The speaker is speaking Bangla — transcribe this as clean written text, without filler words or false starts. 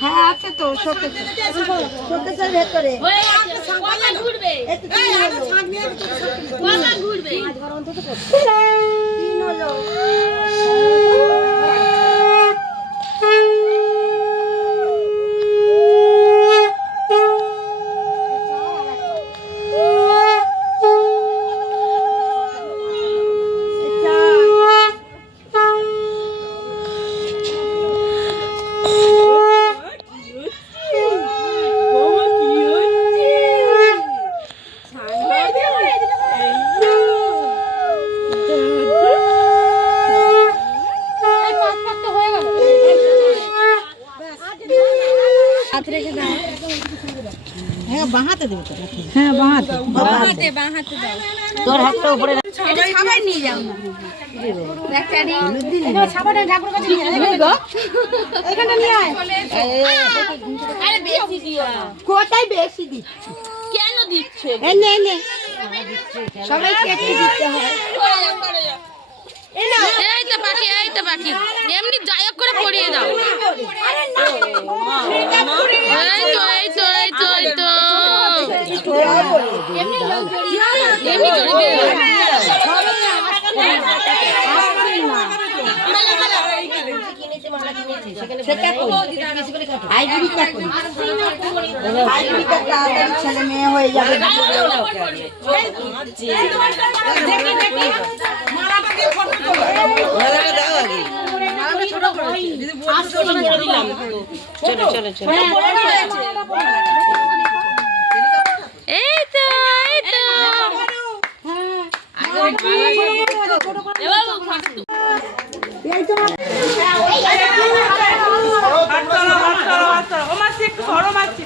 হ্যাঁ আছে তো শোকেসের ভেতরে ঘুরবে তিন হলো হ্যাঁ বাঁহাতে দেবে তো। হ্যাঁ বাঁহাতে তোর হাতটা উপরে সবাই নিয়ে যাও ঠাকুর কাছে এখানে নিয়ে আয় কোথায় বেশি দিচ্ছ কেন দিচ্ছে? এনে এনে সবাই কেটে দিতে হয় এই তো পাখি এমনি জায়গ করে পড়িয়ে দাও। এই তো এমনি জড়ি দিয়ে ছেলে মেয়ে হয়ে যাবে এই তো ও মাসি একটু সরো মাসি